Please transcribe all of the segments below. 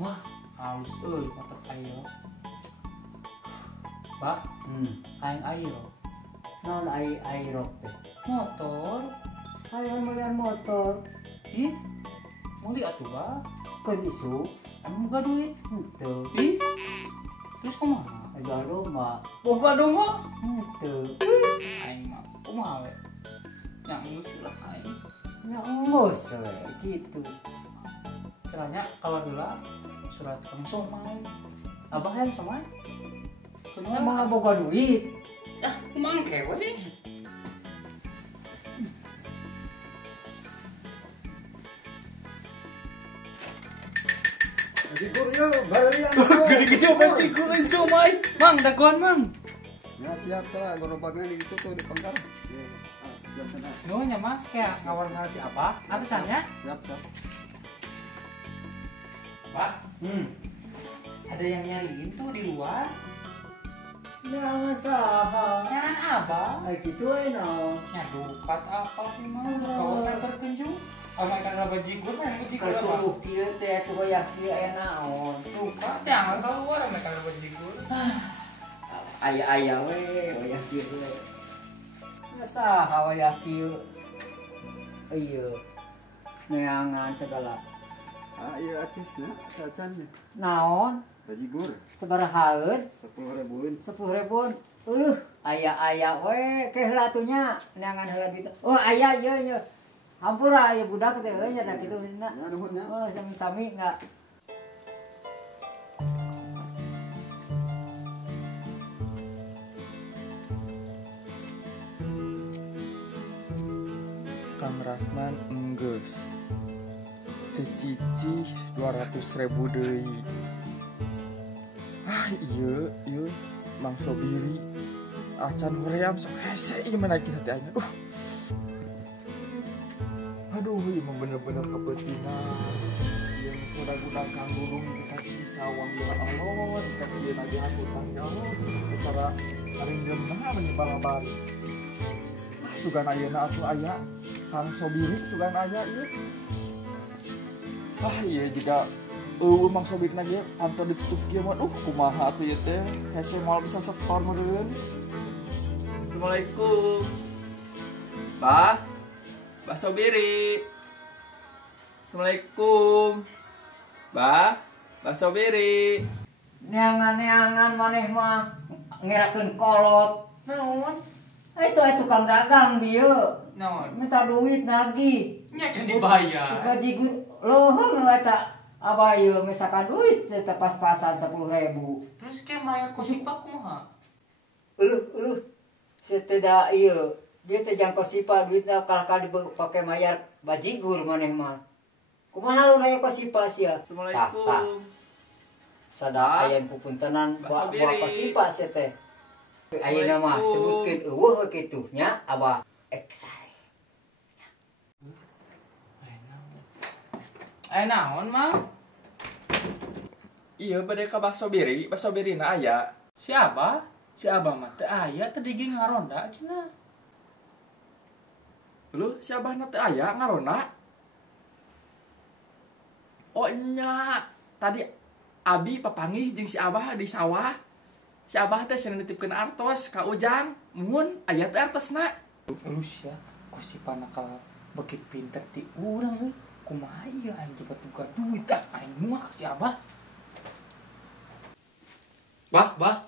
Wah, halus motor ayo. Pak, aing ayo. Naon airok teh? Motor. Hayang melihat motor. Ih, muli atuh, Pak. Keun isu. Emang boga duit? Henteu. Ih, terus kumaha? Ega rumah. Boga dong, Pak. Henteu. Aing mah kumaha we? Yang ngurus ulah aing. Ya enggeus we gitu. Kiranya kalau dulu surat tukang somai. Abah yang somai? Emang boga duit. Ah, kumaha kewe deh. Bajigur yo, balian. Gede-gede bajigur yang somai. Mang, daguan mang. Ya siap lah, gerobaknya di situ tuh di pangkar. Siap sana. Nuhnya mas, kayak ngawal ngasih apa? Atasannya? Siap. Pak, ada yang nyariin tuh di luar. Jangan saha. Jangan abang. Gitu we no. Nyadukat apa sih mau? Kawasan berkunjung. Sama ikan bajigur kan bajigur apa? Ketuh kieu teh atuh hoyak kieu aya naon. Lupa, jangan keluar sama ikan bajigur. Aya we hoyak kieu we. Ya saha hoyak kieu. Ieu. Neangan segala. Ah iya acisna, sacannya. Naon? Bajigur Sabarahaeun? 10.000-an. 10.000. Aya we ke heula atunya neangan heula gitu. Oh aya ieu. Hampura aya budak teh nya da kitu na. Ya nuhun ya. Oh sami-sami enggak. Kang Rasman enggeus cicici 200.000 deui. Ah iya Mang Sobiri acan hoream sok hese ieu menaiki hati aing. Aduh ieu mah bener-bener kepentingan. Yang sudah kang gulung dikasih sawang ya Allah, dikasih lagi hutang ya Allah. Cara arinjeun mah menyebal-bali. Sugan ayeuna atuh aya Kang Sobiri sugan aya ieu. Ah iya jika Mang Sobiri ge pantau ditutup kieu mah kumaha atuh ieu teh hese moal bisa setor meureun. Assalamualaikum. Bah Sobiri. Assalamualaikum. Bah Sobiri. Neangan maneh mah ngerakeun kolot. Naon? Itu tukang dagang dieu. Naon? Minta duit lagi. Nya kan dibayar. Bajigur lohong eta abah ieu misalkan duit teh pas-pasan 10.000. Terus ke mayar kosipak kumaha? Uluh. Seteda ieu. Dia teh jang kosipa duitna kal-kal dipake mayar bajigur maneh mah. Kumaha lu aya kosipa sia? Assalamualaikum. Sada aya pupuntenan buah kosipa sia teh. Ayeuna mah sebutkeun eueuh kitu nya abah eksare. Naon, Mang? Iya bade ka Bah Sobirina aya. Siapa? Si Abah mah teu aya teh digi ngaronda cenah. Lu si Abahna teu aya ngaronda? Oh nya, tadi Abi papanggih jeung si Abah di sawah. Si Abah teh cenah nitipkeun artos ka Ujang. Mun aya teh artosna. Terus ya, kosipana ka beki pinter ti urang euy. Kumaha ieu aing juga duit aing muah ka si Abah. Bah.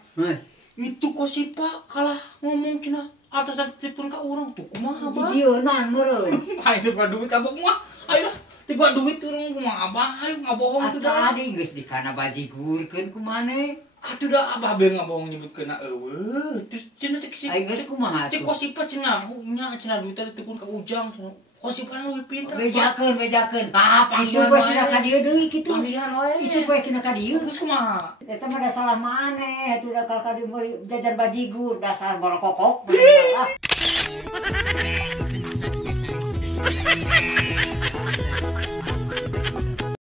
Itu kosipa kalah ngomong cenah artos dan titipkeun ka urang tuh kumaha Bah? Jijieunan meureun. Aing teh duit abah muah. Ayo tiba duit urang kumaha Abah ayo ngabohong teh dah. Tadi geus dikana bajigurkeun ku maneh. Atuh dah Abah beung ngabohong nyebutkeun eueuh. Terus cenah cek si Aing geus kumaha cek tuh? kosipa cenah. Nya cenah duit teh ditipkeun ka Ujang. Kosipana leuwih pinter. Bejakeun. Ah, Isu bae sina ka dieu deui kitu. Panggihan we. Isu bae kena ka dieu. Geus kumaha? Eta mah da salah maneh, atuh da kal ka dieu jajan bajigur, dasar borokokok.